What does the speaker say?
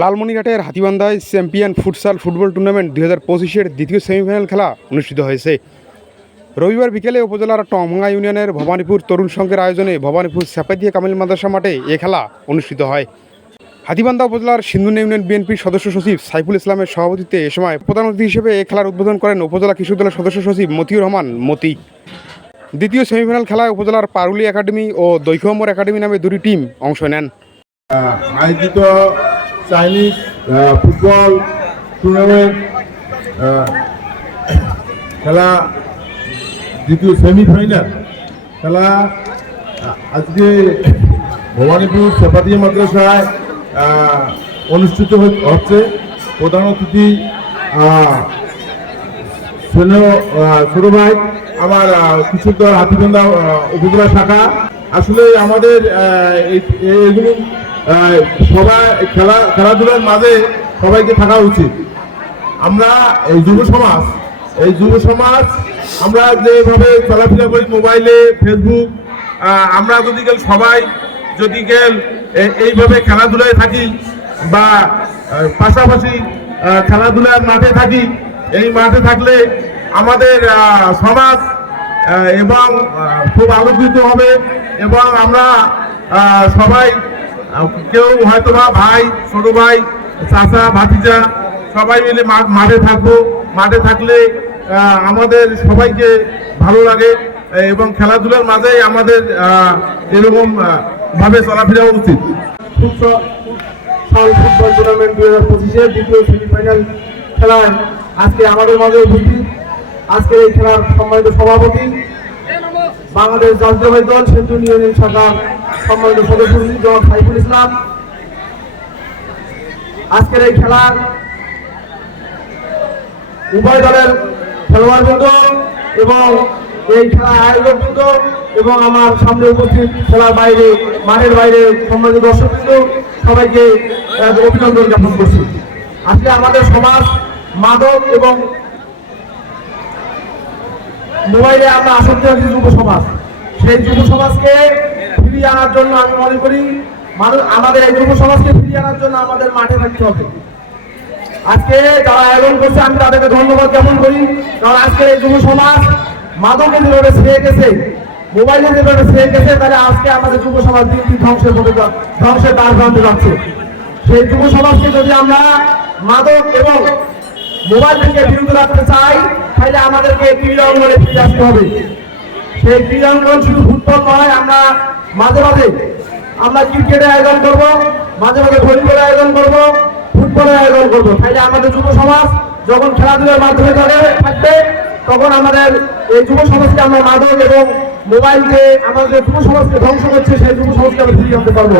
লালমনিরহাটের হাতীবান্ধায় champion futsal football tournament 2025-এর দ্বিতীয় semifinal খেলা অনুষ্ঠিত হয়েছে। রবিবার বিকেলে উপজেলার টমভাঙ্গা ইউনিয়নের ভবানীপুর তরুণ সংঘের আয়োজনে ভবানীপুর সাপাইদিয়া কামিল মাদ্রাসা মাঠে এ খেলা অনুষ্ঠিত হয়। হাতীবান্ধা উপজেলার সিন্ধুনা ইউনিয়ন বিএনপির সদস্য সচিব সাইফুল ইসলামের সভাপতিত্বে এ সময় প্রধান অতিথি হিসেবে এ খেলার উদ্বোধন করেন উপজেলা কৃষক দলের সদস্য সচিব মতিউর রহমান মতি। দ্বিতীয় সেমিফাইনাল খেলায় উপজেলার পারুলি একাডেমি ও দৈখমর একাডেমি নামে দুটি টিম অংশ নেন। আয়োজিত চাইনিজ ফুটবল টুর্নামেন্ট খেলা দ্বিতীয় সেমিফাইনাল খেলা আজকে ভবানীপুর সাপাইদিয়া মাদ্রাসায় অনুষ্ঠিত হচ্ছে। প্রধান অতিথি ছোট ভাই আমার কৃষক দল হাতীবান্ধা উপজেলা শাখা। আসলে আমাদের এগুলো সবাই খেলাধুলার মাঝে সবাইকে থাকা উচিত। আমরা এই যুব সমাজ আমরা যেভাবে চলাফেরা করি মোবাইলে ফেসবুক, আমরা যদি এইভাবে খেলাধুলায় থাকি বা পাশাপাশি খেলাধুলার মাঠে থাকি, এই মাঠে থাকলে আমাদের সমাজ এবং খুব আলোকিত হবে এবং আমরা সবাই কেউ হয়তোবা ভাই, ছোট ভাই, চাচা, ভাতিজা সবাই মিলে মাঠে থাকবো। মাঠে থাকলে আমাদের সবাইকে ভালো লাগে এবং খেলাধুলার মাঝেই আমাদের এরকম ভাবে চলাফেরা উচিত। ফুটবল টুর্নামেন্ট 2025-এর দ্বিতীয় সেমিফাইনাল খেলায় আজকে আমাদের মাঝে উপস্থিত আজকে এই খেলার সম্মানিত সভাপতি, বাংলাদেশ জাতীয়তাবাদী দল সিন্ধুনা ইউনিয়ন শাখার সম্মানিত সদস্য জনাব সাইফুল ইসলাম। আজকের এই খেলার উভয় দলের খেলোয়াড়বৃন্দ এবং এই খেলার আয়োজকবৃন্দ এবং আমার সামনে উপস্থিত খেলার বাইরে মাঠের বাইরে সম্মানিত দর্শকবৃন্দ সবাইকে অভিনন্দন জ্ঞাপন করছি। আজকে আমাদের সমাজ মাদক এবং মোবাইলে আমরা আসক্ত আছি যুব সমাজ। সেই যুব সমাজকে ফিরিয়ে আনার জন্য আমি মনে করি আমাদের এই যুব সমাজকে ফিরিয়ে আনার জন্য আমাদের মাঠে থাকতে হবে। আজকে যারা আয়োজন করছে আমি তাদেরকে ধন্যবাদ জ্ঞাপন করি, কারণ আজকে এই যুব সমাজ মাদকে যেভাবে ছেয়ে গেছে, মোবাইলে যেভাবে ছেয়ে গেছে, তাহলে আজকে আমাদের যুব সমাজ দিন দিন ধ্বংসের দ্বার প্রান্তে যাচ্ছে। সেই যুব সমাজকে যদি আমরা মাদক এবং মোবাইল থেকে বিরত রাখতে চাই, তাহলে আমাদেরকে ক্রীড়া অঙ্গনে ফিরে আসতে হবে। সেই ক্রীড়া অঙ্গন শুধু ফুটবল নয়, আমরা মাঝে মাঝে আমরা ক্রিকেটের আয়োজন করব, মাঝে মাঝে ভলিবলের আয়োজন করব, ফুটবলের আয়োজন করব। তাহলে আমাদের যুব সমাজ যখন খেলাধুলার মাধ্যমে থাকবে, তখন আমাদের এই যুব সমাজকে আমরা মাদক এবং মোবাইল দিয়ে আমাদের যুব সমাজকে ধ্বংস করছে, সেই যুব সমাজকে আমরা ফিরিয়ে আনতে পারবো।